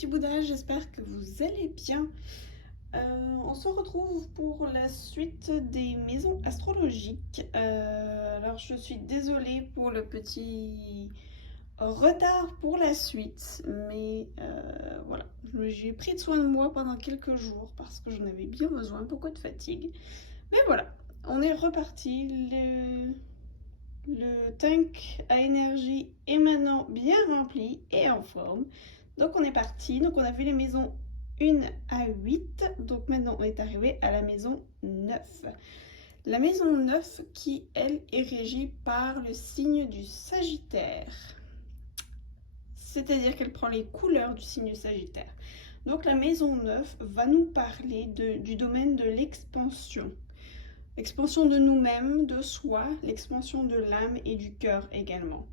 petits bouddhas, j'espère que vous allez bien. On se retrouve pour la suite des maisons astrologiques. Alors je suis désolée pour le petit retard pour la suite, mais voilà, j'ai pris soin de moi pendant quelques jours parce que j'en avais bien besoin, beaucoup de fatigue. Mais voilà, on est reparti. Le tank à énergie est maintenant bien rempli et en forme. Donc on est parti. Donc on a fait les maisons 1 à 8. Donc maintenant on est arrivé à la maison 9. La maison 9 qui, elle, est régie par le signe du Sagittaire. C'est-à-dire qu'elle prend les couleurs du signe Sagittaire. Donc la maison 9 va nous parler du domaine de l'expansion. L'expansion de nous-mêmes, de soi, l'expansion de l'âme et du cœur également.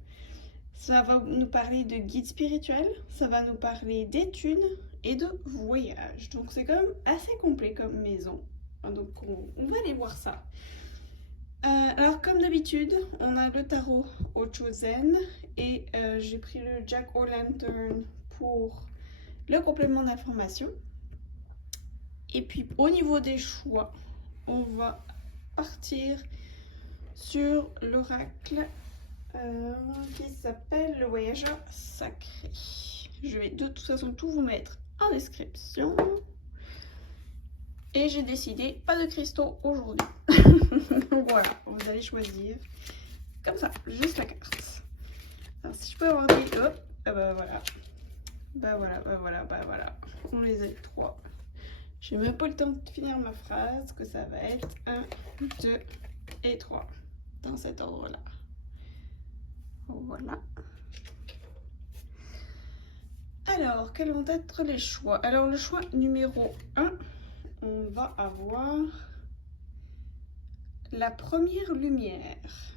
Ça va nous parler de guide spirituel, ça va nous parler d'études et de voyage. Donc c'est quand même assez complet comme maison. Donc on va aller voir ça. Alors comme d'habitude, on a le tarot au Chosen et j'ai pris le Jack O'Lantern pour le complément d'information. Et puis au niveau des choix, on va partir sur l'oracle qui s'appelle le voyageur sacré. Je vais de toute façon tout vous mettre en description. Et j'ai décidé pas de cristaux aujourd'hui. Donc voilà, vous allez choisir comme ça, juste la carte. Alors si je peux avoir des... Hop, bah voilà. Bah voilà, bah voilà, bah voilà. On les a 3. J'ai même pas le temps de finir ma phrase, que ça va être 1, 2 et 3. Dans cet ordre-là. Voilà. Alors, quels vont être les choix? Alors, le choix numéro 1, on va avoir la première lumière.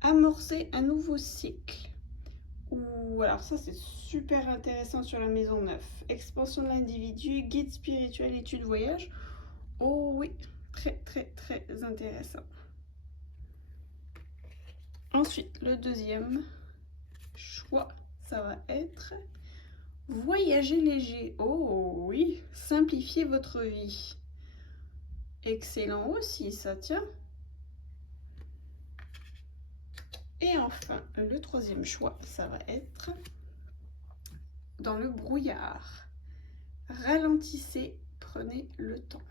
Amorcer un nouveau cycle. Ou alors ça, c'est super intéressant sur la maison 9. Expansion de l'individu, guide spirituel, études, voyage. Oh oui, très très très intéressant. Ensuite, le deuxième choix, ça va être voyager léger. Oh oui, simplifier votre vie. Excellent aussi, ça tient. Et enfin, le troisième choix, ça va être dans le brouillard. Ralentissez, prenez le temps.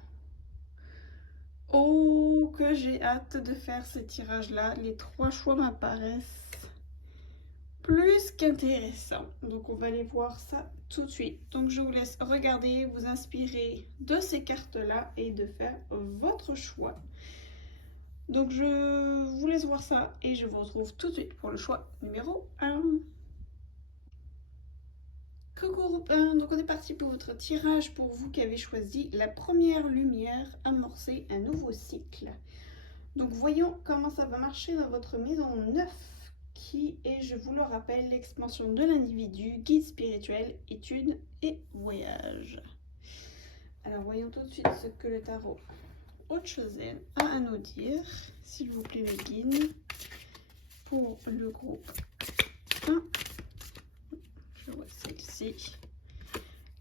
Oh, que j'ai hâte de faire ce tirage-là. Les 3 choix m'apparaissent plus qu'intéressants. Donc, on va aller voir ça tout de suite. Donc, je vous laisse regarder, vous inspirer de ces cartes-là et de faire votre choix. Donc, je vous laisse voir ça et je vous retrouve tout de suite pour le choix numéro 1. Coucou groupe 1, donc on est parti pour votre tirage pour vous qui avez choisi la première lumière, amorcer un nouveau cycle. Donc voyons comment ça va marcher dans votre maison 9 qui est, je vous le rappelle, l'expansion de l'individu, guide spirituel, études et voyage. Alors voyons tout de suite ce que le tarot au Chosen a à nous dire, s'il vous plaît mes guides, pour le groupe 1. Je vois celle-ci.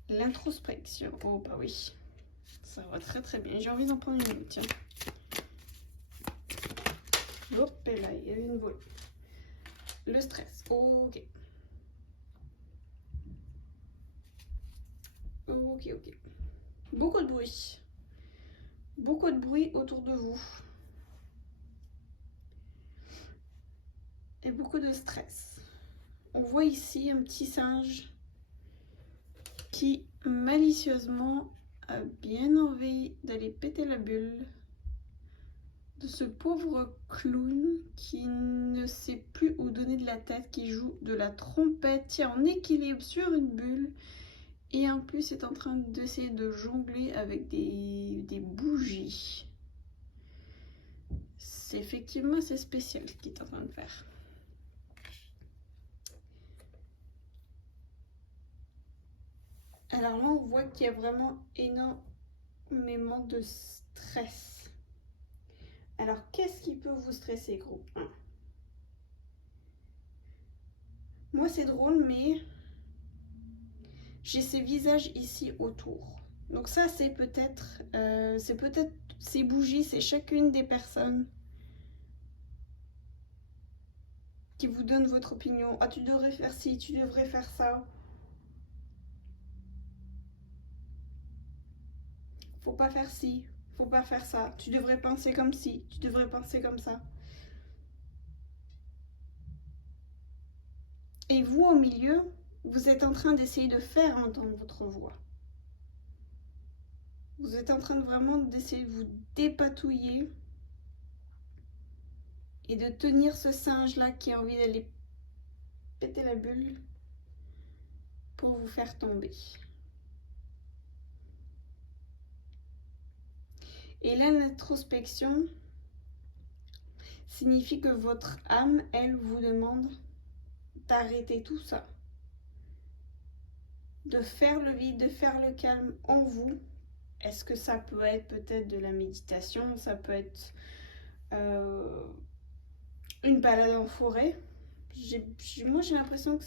L'introspection. Oh bah oui. Ça va très très bien. J'ai envie d'en prendre une autre, tiens. Hop, et là, il y a une volée. Le stress. Ok. Ok, ok. Beaucoup de bruit. Beaucoup de bruit autour de vous. Et beaucoup de stress. On voit ici un petit singe qui malicieusement a bien envie d'aller péter la bulle de ce pauvre clown qui ne sait plus où donner de la tête, qui joue de la trompette, tient en équilibre sur une bulle et en plus est en train d'essayer de jongler avec des bougies. C'est effectivement assez spécial ce qu'il est en train de faire. Alors là, on voit qu'il y a vraiment énormément de stress. Alors, qu'est-ce qui peut vous stresser, groupe 1? Moi, c'est drôle, mais j'ai ces visages ici autour. Donc ça, c'est peut-être ces bougies, c'est chacune des personnes qui vous donnent votre opinion. Ah, tu devrais faire ci, tu devrais faire ça. Faut pas faire ci, faut pas faire ça. Tu devrais penser comme ci, tu devrais penser comme ça. Et vous, au milieu, vous êtes en train d'essayer de faire entendre votre voix. Vous êtes en train de vraiment d'essayer de vous dépatouiller et de tenir ce singe-là qui a envie d'aller péter la bulle pour vous faire tomber. Et l'introspection signifie que votre âme, elle, vous demande d'arrêter tout ça. De faire le vide, de faire le calme en vous. Est-ce que ça peut être peut-être de la méditation, ça peut être une balade en forêt. Moi j'ai l'impression que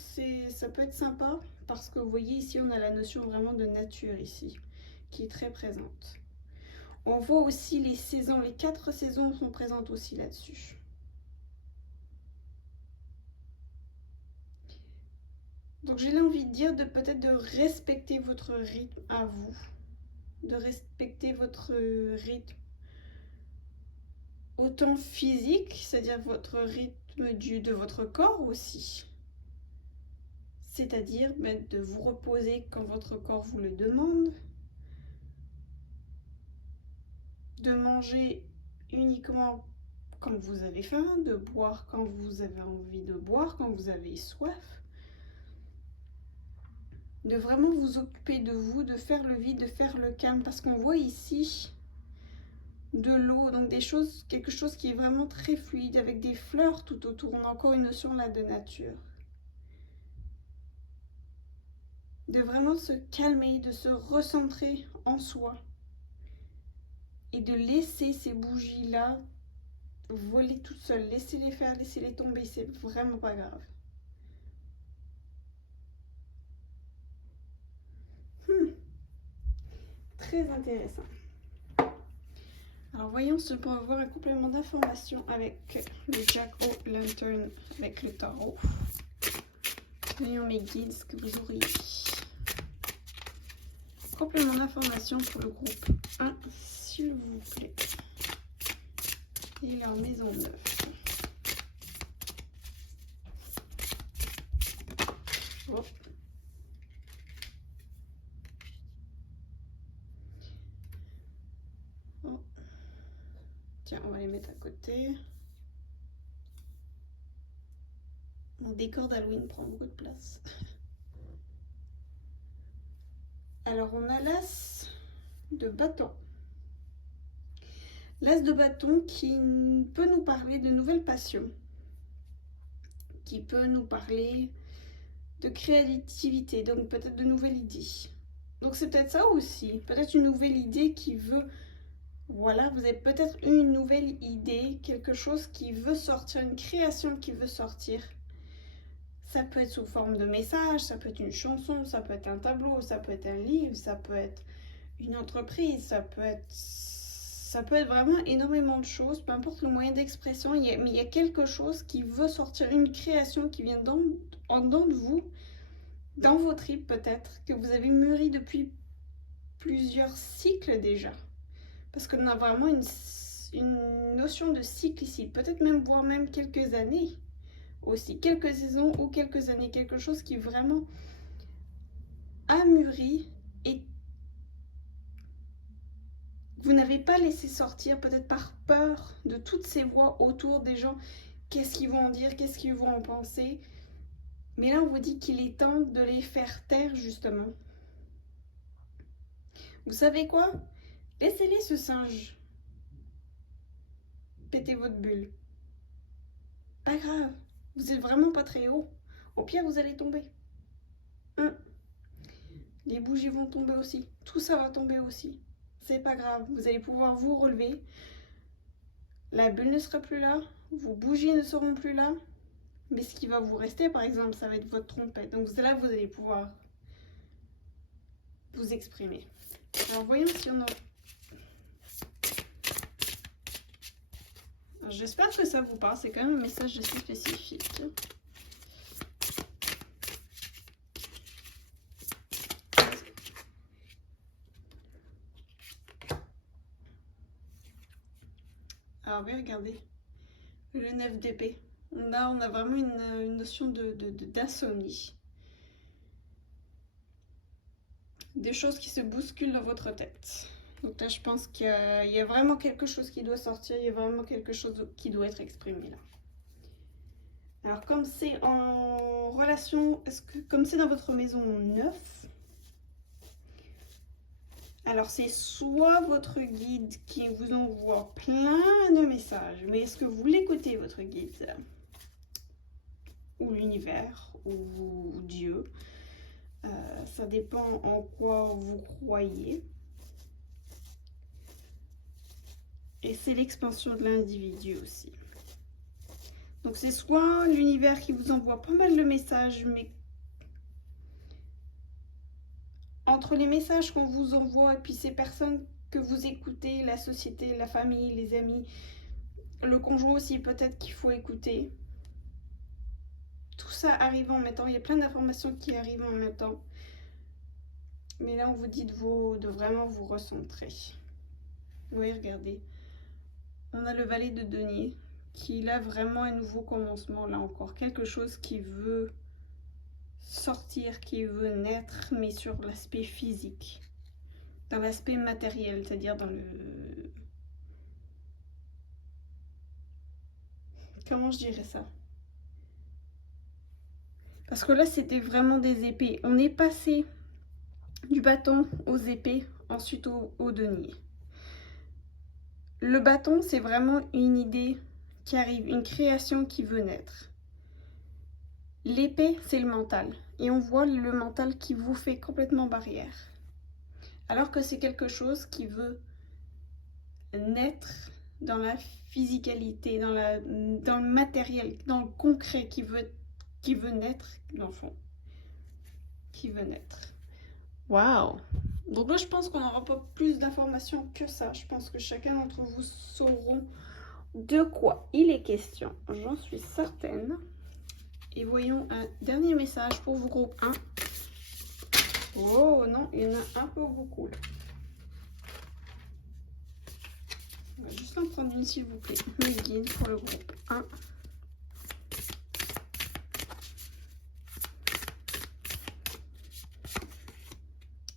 ça peut être sympa parce que vous voyez ici on a la notion vraiment de nature ici qui est très présente. On voit aussi les saisons, les 4 saisons sont présentes aussi là-dessus. Donc j'ai l'envie de dire de peut-être de respecter votre rythme à vous, de respecter votre rythme autant physique, c'est-à-dire votre rythme de votre corps aussi. C'est-à-dire de vous reposer quand votre corps vous le demande, de manger uniquement quand vous avez faim, de boire quand vous avez envie de boire, quand vous avez soif, de vraiment vous occuper de vous, de faire le vide, de faire le calme, parce qu'on voit ici de l'eau, donc quelque chose qui est vraiment très fluide, avec des fleurs tout autour. On a encore une notion là de nature. De vraiment se calmer, de se recentrer en soi. Et de laisser ces bougies-là voler toutes seules. Laissez-les faire, laissez-les tomber, c'est vraiment pas grave. Très intéressant. Alors voyons si on peut avoir un complément d'information avec le Jack o' Lantern, avec le tarot. Voyons mes guides, ce que vous auriez. Complément d'information pour le groupe 1, s'il vous plaît. Et leur maison neuve. Oh. Oh. Tiens, on va les mettre à côté. Mon décor d'Halloween prend beaucoup de place. Alors, on a l'as de bâton. L'as de bâton qui peut nous parler de nouvelles passions, qui peut nous parler de créativité, donc peut-être de nouvelles idées. Donc c'est peut-être ça aussi, peut-être une nouvelle idée qui veut, voilà, vous avez peut-être une nouvelle idée, quelque chose qui veut sortir, une création qui veut sortir. Ça peut être sous forme de message, ça peut être une chanson, ça peut être un tableau, ça peut être un livre, ça peut être une entreprise, ça peut être vraiment énormément de choses, peu importe le moyen d'expression, mais il y a quelque chose qui veut sortir, une création qui vient en dedans de vous, dans vos tripes peut-être, que vous avez mûri depuis plusieurs cycles déjà. Parce qu'on a vraiment une notion de cycle ici, peut-être même, voire même quelques années aussi, quelques saisons ou quelques années, quelque chose qui vraiment a mûri et vous n'avez pas laissé sortir, peut-être par peur de toutes ces voix autour des gens. Qu'est-ce qu'ils vont en dire, qu'est-ce qu'ils vont en penser? Mais là, on vous dit qu'il est temps de les faire taire, justement. Vous savez quoi? Laissez-les, ce singe. Pétez votre bulle. Pas grave, vous êtes vraiment pas très haut. Au pire, vous allez tomber. Les bougies vont tomber aussi. Tout ça va tomber aussi. C'est pas grave, vous allez pouvoir vous relever. La bulle ne sera plus là, vos bougies ne seront plus là. Mais ce qui va vous rester, par exemple, ça va être votre trompette. Donc c'est là que vous allez pouvoir vous exprimer. Alors, voyons si on a... J'espère que ça vous parle, c'est quand même un message assez spécifique. Alors oui, regardez, le 9 d'épée. Là, on a vraiment une notion d'insomnie. Des choses qui se bousculent dans votre tête. Donc là, je pense qu'il y a vraiment quelque chose qui doit sortir, il y a vraiment quelque chose qui doit être exprimé là. Alors, comme c'est en relation, comme c'est dans votre maison 9, alors c'est soit votre guide qui vous envoie plein de messages, mais est-ce que vous l'écoutez, votre guide? Ou l'univers, ou Dieu? Ça dépend en quoi vous croyez. Et c'est l'expansion de l'individu aussi. Donc c'est soit l'univers qui vous envoie pas mal de messages, mais entre les messages qu'on vous envoie et puis ces personnes que vous écoutez, la société, la famille, les amis, le conjoint aussi peut-être qu'il faut écouter. Tout ça arrive en même temps, il y a plein d'informations qui arrivent en même temps. Mais là on vous dit de vraiment vous recentrer. Oui, regardez. On a le valet de denier qui a vraiment un nouveau commencement, là encore. Quelque chose qui veut sortir, qui veut naître, mais sur l'aspect physique. Dans l'aspect matériel, c'est-à-dire dans le... Comment je dirais ça? Parce que là, c'était vraiment des épées. On est passé du bâton aux épées, ensuite au denier. Le bâton, c'est vraiment une idée qui arrive, une création qui veut naître. L'épée, c'est le mental. Et on voit le mental qui vous fait complètement barrière. Alors que c'est quelque chose qui veut naître dans la physicalité, dans le matériel, dans le concret, qui veut naître, l'enfant. Qui veut naître. Waouh! Donc là, je pense qu'on n'aura pas plus d'informations que ça. Je pense que chacun d'entre vous sauront de quoi il est question. J'en suis certaine. Et voyons un dernier message pour vous, groupe 1. Oh non, il y en a un peu beaucoup là. On va juste en prendre une s'il vous plaît. Mes guides pour le groupe 1.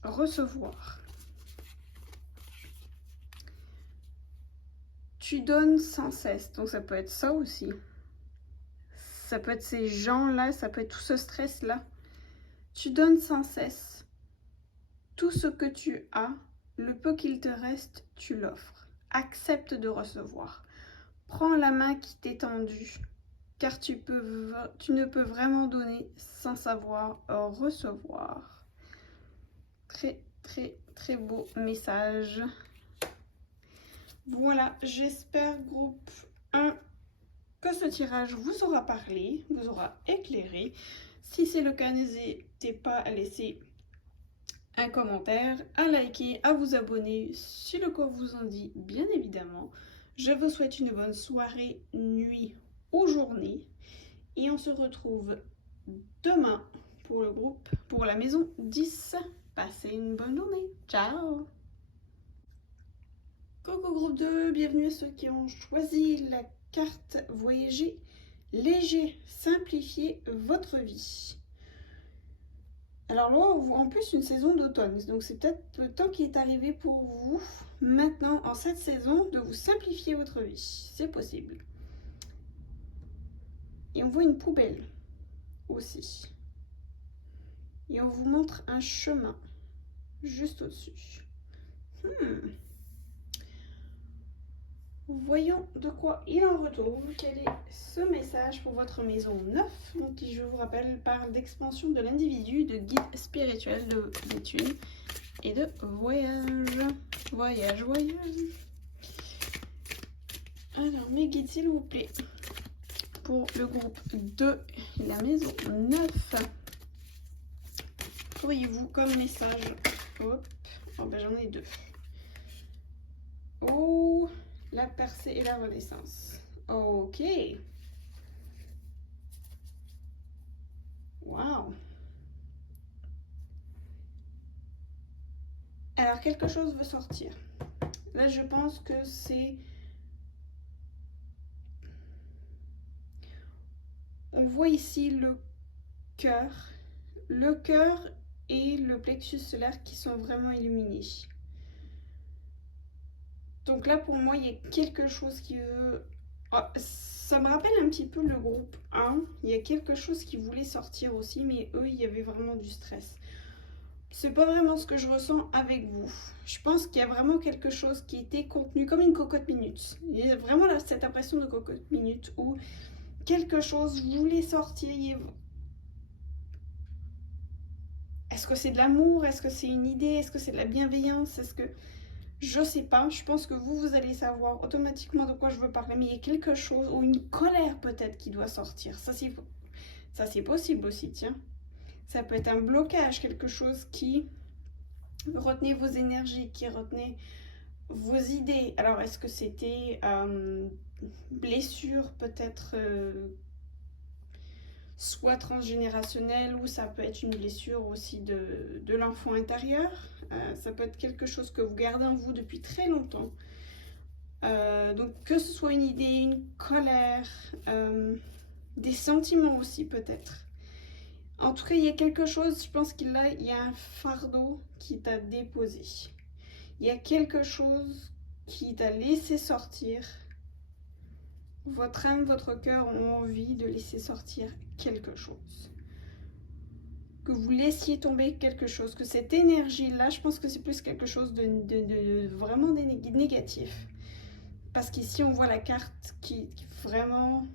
Recevoir. Tu donnes sans cesse. Donc ça peut être ça aussi. Ça peut être ces gens-là, ça peut être tout ce stress-là. Tu donnes sans cesse. Tout ce que tu as, le peu qu'il te reste, tu l'offres. Accepte de recevoir. Prends la main qui t'est tendue, car tu ne peux vraiment donner sans savoir recevoir. Très, très, très beau message. Voilà, j'espère, groupe 1, que ce tirage vous aura parlé, vous aura éclairé. Si c'est le cas, n'hésitez pas à laisser un commentaire, à liker, à vous abonner si le corps vous en dit, bien évidemment. Je vous souhaite une bonne soirée, nuit ou journée. Et on se retrouve demain pour le groupe, pour la maison 10. Passez une bonne journée. Ciao! Coucou groupe 2, bienvenue à ceux qui ont choisi la carte Voyager léger, simplifier votre vie. Alors là, en plus une saison d'automne, donc c'est peut-être le temps qui est arrivé pour vous, maintenant, en cette saison, de vous simplifier votre vie. C'est possible. Et on voit une poubelle aussi. Et on vous montre un chemin juste au-dessus. Voyons de quoi il en retourne. Quel est ce message pour votre maison 9, donc qui, je vous rappelle, parle d'expansion de l'individu, de guide spirituel, d'études et de voyage. Voyage, voyage. Alors, mes guides, s'il vous plaît, pour le groupe 2, la maison 9. Qu'auriez-vous comme message Hop. Oh, ben j'en ai deux. Oh, la percée et la renaissance. Ok. Waouh. Alors, quelque chose veut sortir. Là, je pense que c'est... On voit ici le cœur. Le cœur et le plexus solaire qui sont vraiment illuminés. Donc là, pour moi, il y a quelque chose qui veut... Oh, ça me rappelle un petit peu le groupe 1. Il y a quelque chose qui voulait sortir aussi, mais eux, il y avait vraiment du stress. C'est pas vraiment ce que je ressens avec vous. Je pense qu'il y a vraiment quelque chose qui était contenu comme une cocotte minute. Il y a vraiment là, cette impression de cocotte minute où quelque chose voulait sortir. Est-ce que c'est de l'amour? Est-ce que c'est une idée? Est-ce que c'est de la bienveillance? Est-ce que... Je sais pas, je pense que vous allez savoir automatiquement de quoi je veux parler, mais il y a quelque chose, ou une colère peut-être qui doit sortir. Ça c'est possible aussi, tiens. Ça peut être un blocage, quelque chose qui retenait vos énergies, qui retenait vos idées. Alors, est-ce que c'était blessure peut-être soit transgénérationnelle, ou ça peut être une blessure aussi de l'enfant intérieur. Ça peut être quelque chose que vous gardez en vous depuis très longtemps. Donc que ce soit une idée, une colère, des sentiments aussi peut-être. En tout cas, il y a quelque chose, je pense qu'il y a un fardeau qui t'a déposé. Il y a quelque chose qui t'a laissé sortir. Votre âme, votre cœur ont envie de laisser sortir quelque chose. Que vous laissiez tomber quelque chose. Que cette énergie-là, je pense que c'est plus quelque chose de vraiment négatif. Parce qu'ici, on voit la carte qui vraiment...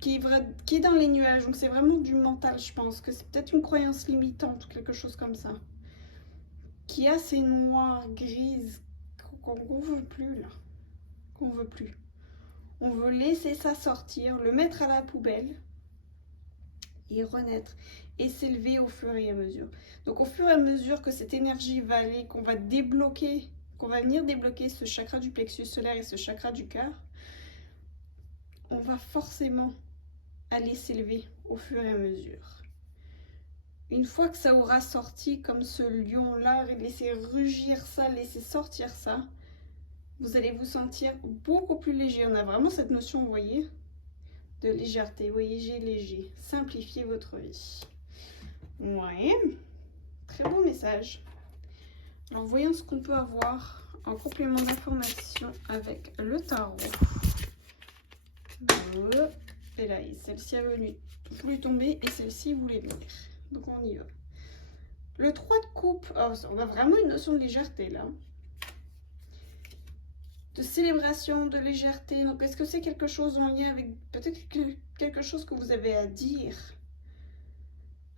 Qui est dans les nuages. Donc c'est vraiment du mental, je pense. Que c'est peut-être une croyance limitante ou quelque chose comme ça. Qui a ces noires, grises, qu'on veut plus, là. Qu'on veut plus. On veut laisser ça sortir, le mettre à la poubelle et renaître et s'élever au fur et à mesure. Donc au fur et à mesure que cette énergie va aller, qu'on va débloquer, qu'on va venir débloquer ce chakra du plexus solaire et ce chakra du cœur, on va forcément aller s'élever au fur et à mesure. Une fois que ça aura sorti comme ce lion-là, laisser rugir ça, laisser sortir ça, vous allez vous sentir beaucoup plus léger. On a vraiment cette notion, vous voyez, de légèreté. Vous voyez, j'ai léger. Simplifiez votre vie. Ouais, très beau message. Alors, voyons ce qu'on peut avoir en complément d'information avec le tarot. Et là, celle-ci a voulu tomber et celle-ci voulait venir. Donc, on y va. Le 3 de coupe, oh, on a vraiment une notion de légèreté là. De célébration, de légèreté. Donc, est-ce que c'est quelque chose en lien avec peut-être quelque chose que vous avez à dire?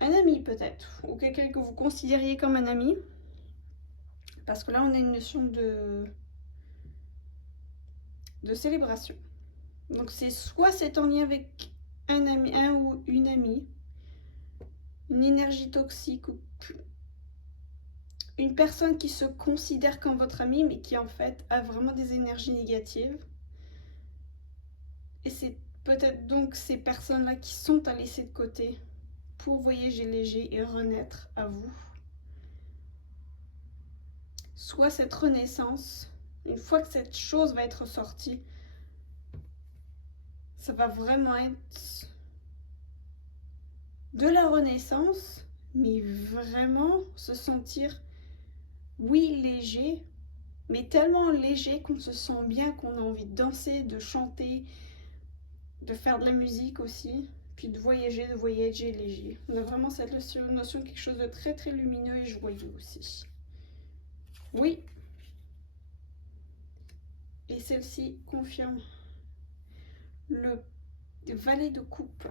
Un ami peut-être, ou quelqu'un que vous considériez comme un ami. Parce que là, on a une notion de célébration. Donc, c'est soit c'est en lien avec un ami, un ou une amie, une énergie toxique, ou une personne qui se considère comme votre ami, mais qui en fait a vraiment des énergies négatives. Et c'est peut-être donc ces personnes-là qui sont à laisser de côté pour voyager léger et renaître à vous. Soit cette renaissance, une fois que cette chose va être sortie, ça va vraiment être de la renaissance, mais vraiment se sentir, oui, léger, mais tellement léger qu'on se sent bien, qu'on a envie de danser, de chanter, de faire de la musique aussi, puis de voyager léger. On a vraiment cette notion de quelque chose de très très lumineux et joyeux aussi. Oui. Et celle-ci confirme le valet de coupe.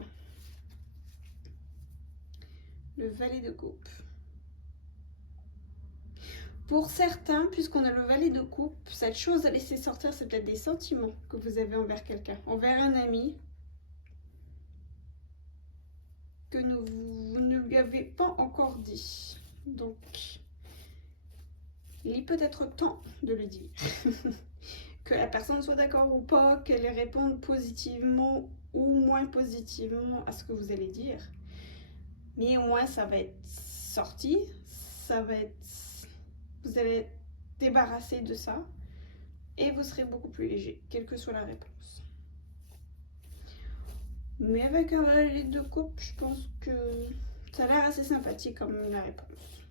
Le valet de coupe. Pour certains, puisqu'on a le valet de coupe, cette chose à laisser sortir, c'est peut-être des sentiments que vous avez envers quelqu'un, envers un ami, que vous ne lui avez pas encore dit. Donc, il est peut-être temps de le dire. Que la personne soit d'accord ou pas, qu'elle réponde positivement ou moins positivement à ce que vous allez dire. Mais au moins ça va être sorti, ça va être... Vous allez être débarrassé de ça et vous serez beaucoup plus léger, quelle que soit la réponse. Mais avec un valide de couple, je pense que ça a l'air assez sympathique comme la réponse.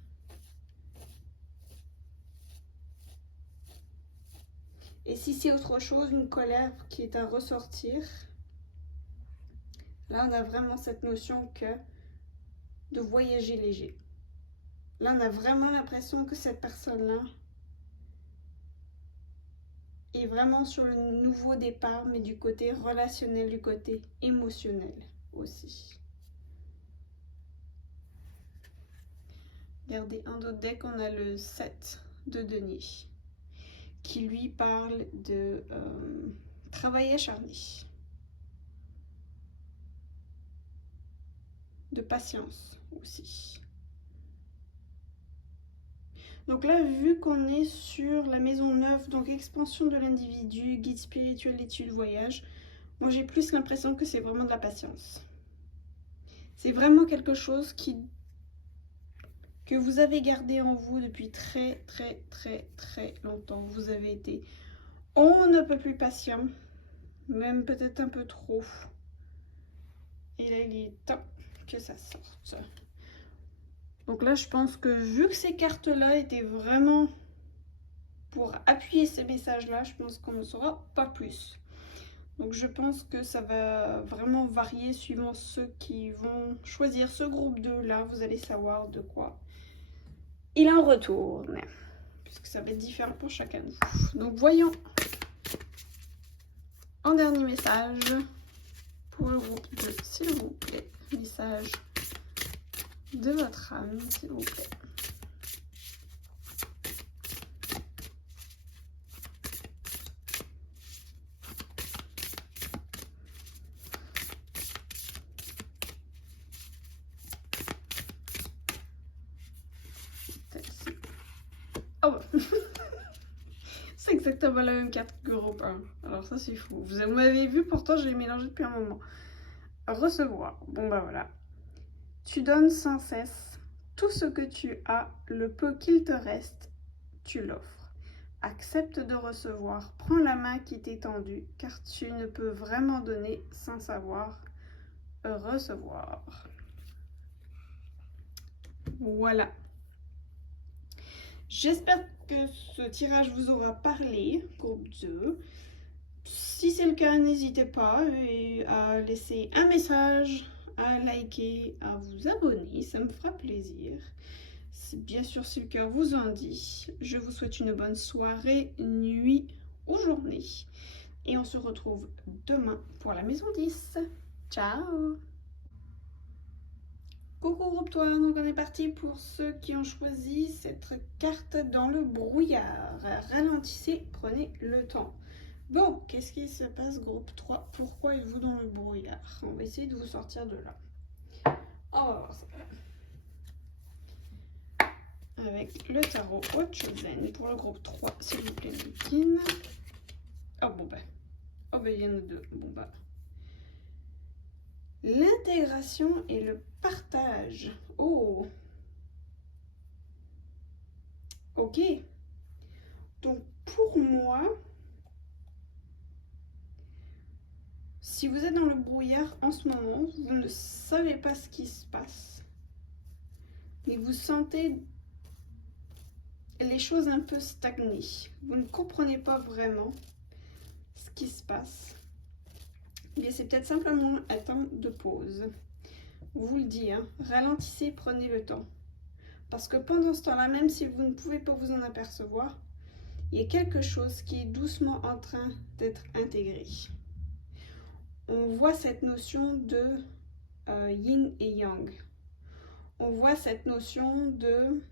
Et si c'est autre chose, une colère qui est à ressortir, là on a vraiment cette notion que de voyager léger. Là on a vraiment l'impression que cette personne-là est vraiment sur le nouveau départ, mais du côté relationnel, du côté émotionnel aussi. Regardez, un autre deck, on a le 7 de denier, qui lui parle de travail acharné, de patience aussi. Donc là, vu qu'on est sur la maison 9, donc expansion de l'individu, guide spirituel, études, voyage, moi j'ai plus l'impression que c'est vraiment de la patience. C'est vraiment quelque chose que vous avez gardé en vous depuis très longtemps. Vous avez été on ne peut plus patient, même peut-être un peu trop. Et là, il est temps que ça sorte. Donc là, je pense que vu que ces cartes-là étaient vraiment pour appuyer ces messages-là, je pense qu'on ne saura pas plus. Donc je pense que ça va vraiment varier suivant ceux qui vont choisir ce groupe 2-là. Vous allez savoir de quoi il en retourne, puisque ça va être différent pour chacun de vous. Donc voyons en dernier message pour le groupe 2, s'il vous plaît. Message de votre âme, s'il vous plaît. Oh c'est exactement la même carte que groupe 1. Alors ça c'est fou. Vous m'avez vu, pourtant je l'ai mélangé depuis un moment. Recevoir. Bon bah voilà. Tu donnes sans cesse tout ce que tu as, le peu qu'il te reste, tu l'offres. Accepte de recevoir. Prends la main qui t'est tendue, car tu ne peux vraiment donner sans savoir recevoir. Voilà. J'espère que ce tirage vous aura parlé, groupe 2. Si c'est le cas, n'hésitez pas à laisser un message, à liker, à vous abonner, ça me fera plaisir. Bien sûr, si le cœur vous en dit. Je vous souhaite une bonne soirée, nuit ou journée. Et on se retrouve demain pour la maison 10. Ciao! Coucou groupe toi, donc on est parti pour ceux qui ont choisi cette carte dans le brouillard. Ralentissez, prenez le temps. Bon, qu'est-ce qui se passe groupe 3? Pourquoi êtes-vous dans le brouillard? On va essayer de vous sortir de là. On va voir ça. Avec le tarot Chosen pour le groupe 3, s'il vous plaît, Mikin. Oh bon bah. Oh bah il y en a deux. Bon bah. L'intégration et le partage. Oh. Ok. Donc pour moi, si vous êtes dans le brouillard en ce moment, vous ne savez pas ce qui se passe, mais vous sentez les choses un peu stagnées. Vous ne comprenez pas vraiment ce qui se passe. Mais c'est peut-être simplement un temps de pause. Vous le dis, hein, ralentissez, prenez le temps. Parce que pendant ce temps-là, même si vous ne pouvez pas vous en apercevoir, il y a quelque chose qui est doucement en train d'être intégré. On voit cette notion de yin et yang. On voit cette notion de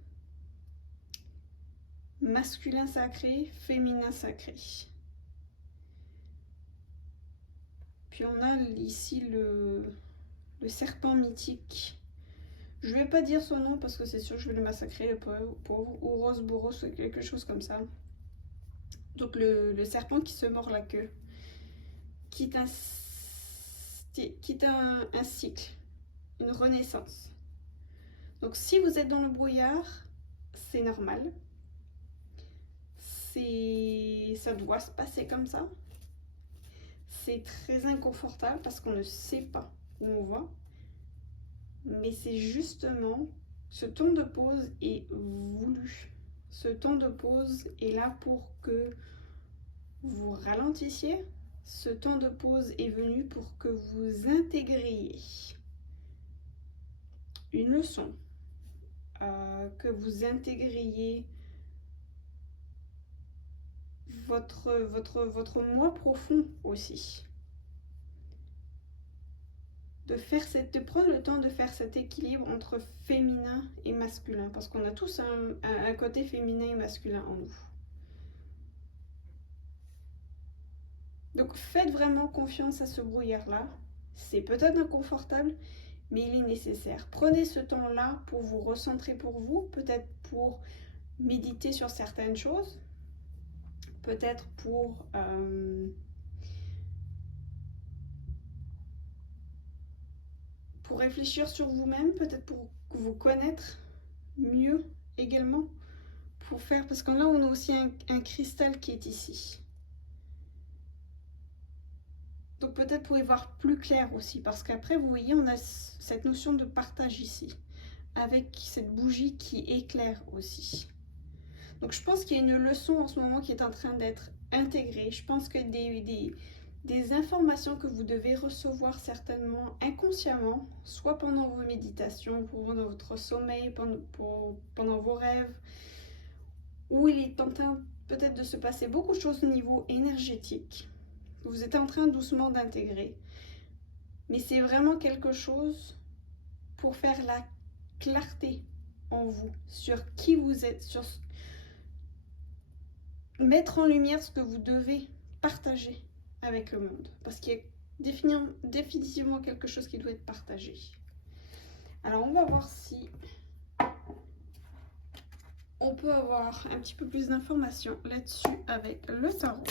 masculin sacré, féminin sacré. Puis on a ici le serpent mythique Je vais pas dire son nom parce que c'est sûr que je vais le massacrer, le pauvre, ou Rosboros, quelque chose comme ça. Donc le serpent qui se mord la queue, quitte un cycle, une renaissance. Donc si vous êtes dans le brouillard, c'est normal. Ça doit se passer comme ça. C'est très inconfortable parce qu'on ne sait pas où on va. Mais c'est justement, ce temps de pause est voulu. Ce temps de pause est là pour que vous ralentissiez. Ce temps de pause est venu pour que vous intégriez une leçon, que vous intégriez votre moi profond aussi. De prendre le temps de faire cet équilibre entre féminin et masculin, parce qu'on a tous un côté féminin et masculin en nous. Donc faites vraiment confiance à ce brouillard-là. C'est peut-être inconfortable, mais il est nécessaire. Prenez ce temps-là pour vous recentrer pour vous, peut-être pour méditer sur certaines choses, peut-être pour réfléchir sur vous-même, peut-être pour vous connaître mieux également, pour faire, parce que là on a aussi un cristal qui est ici. Donc peut-être pour y voir plus clair aussi, parce qu'après vous voyez on a cette notion de partage ici, avec cette bougie qui éclaire aussi. Donc je pense qu'il y a une leçon en ce moment qui est en train d'être intégrée. Je pense que des informations que vous devez recevoir certainement inconsciemment, soit pendant vos méditations, pendant votre sommeil, pendant vos rêves, où il est en train peut-être de se passer beaucoup de choses au niveau énergétique. Vous êtes en train doucement d'intégrer. Mais c'est vraiment quelque chose pour faire la clarté en vous, sur qui vous êtes, sur mettre en lumière ce que vous devez partager avec le monde, parce qu'il y a définitivement quelque chose qui doit être partagé. Alors on va voir si on peut avoir un petit peu plus d'informations là-dessus avec le tarot.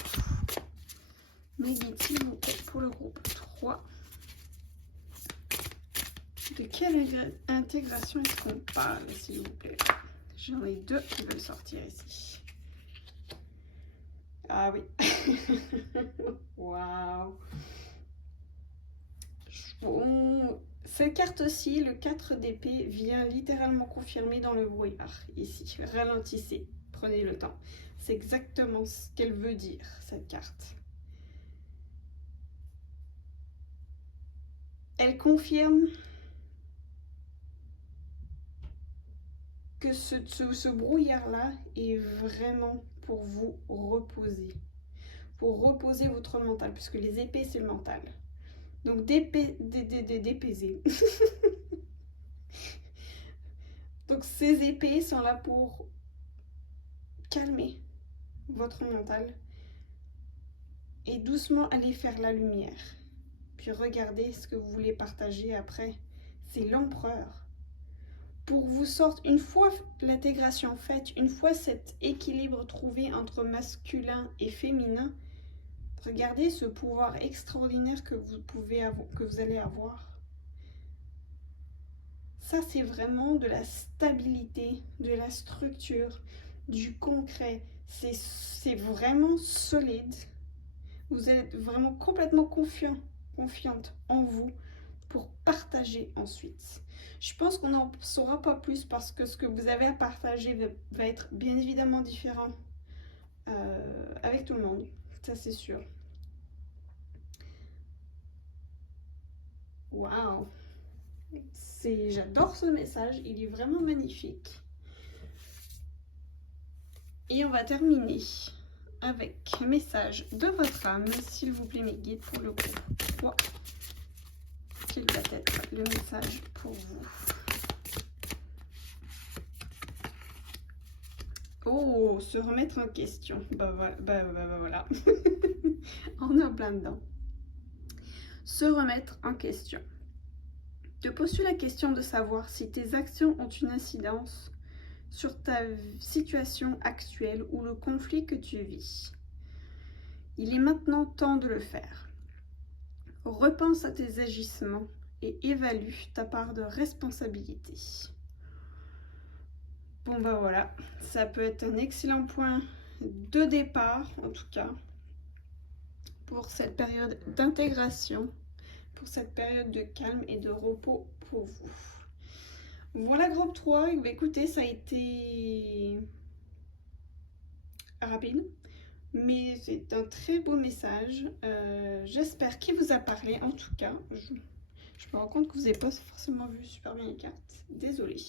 Médite s'il vous plaît pour le groupe 3. De quelle intégration est-ce qu'on parle s'il vous plaît? J'en ai deux qui veulent sortir ici. Ah oui. Waouh. Cette carte-ci, le 4 d'épée, vient littéralement confirmer dans le brouillard. Ici, ralentissez, prenez le temps. C'est exactement ce qu'elle veut dire, cette carte. Elle confirme que ce brouillard-là est vraiment pour vous reposer. Pour reposer votre mental, puisque les épées, c'est le mental. Donc, dépaiser. Donc, ces épées sont là pour calmer votre mental et doucement aller faire la lumière. Puis regardez ce que vous voulez partager après. C'est l'empereur. Pour vous sortir, une fois l'intégration faite, une fois cet équilibre trouvé entre masculin et féminin, regardez ce pouvoir extraordinaire que vous allez avoir. Ça, c'est vraiment de la stabilité, de la structure, du concret. C'est vraiment solide. Vous êtes vraiment complètement confiante en vous pour partager ensuite. Je pense qu'on n'en saura pas plus parce que ce que vous avez à partager va être bien évidemment différent avec tout le monde. Ça, c'est sûr. Waouh! J'adore ce message, il est vraiment magnifique. Et on va terminer avec un message de votre âme, s'il vous plaît mes guides, pour le groupe 3. Quel va être le message pour vous? Oh, se remettre en question. Bah voilà. On est en plein dedans. Se remettre en question. Te poses-tu la question de savoir si tes actions ont une incidence sur ta situation actuelle ou le conflit que tu vis? Il est maintenant temps de le faire. Repense à tes agissements et évalue ta part de responsabilité. Bon bah voilà, ça peut être un excellent point de départ, en tout cas, pour cette période d'intégration, pour cette période de calme et de repos pour vous. Voilà groupe 3, écoutez, ça a été rapide, mais c'est un très beau message. J'espère qu'il vous a parlé, en tout cas. Je me rends compte que vous n'avez pas forcément vu super bien les cartes, désolée.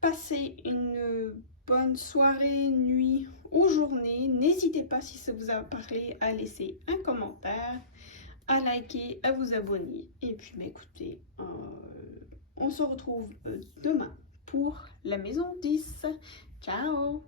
Passez une bonne soirée, nuit ou journée. N'hésitez pas, si ça vous a parlé, à laisser un commentaire, à liker, à vous abonner. Et puis, écoutez, on se retrouve demain pour la maison 10. Ciao!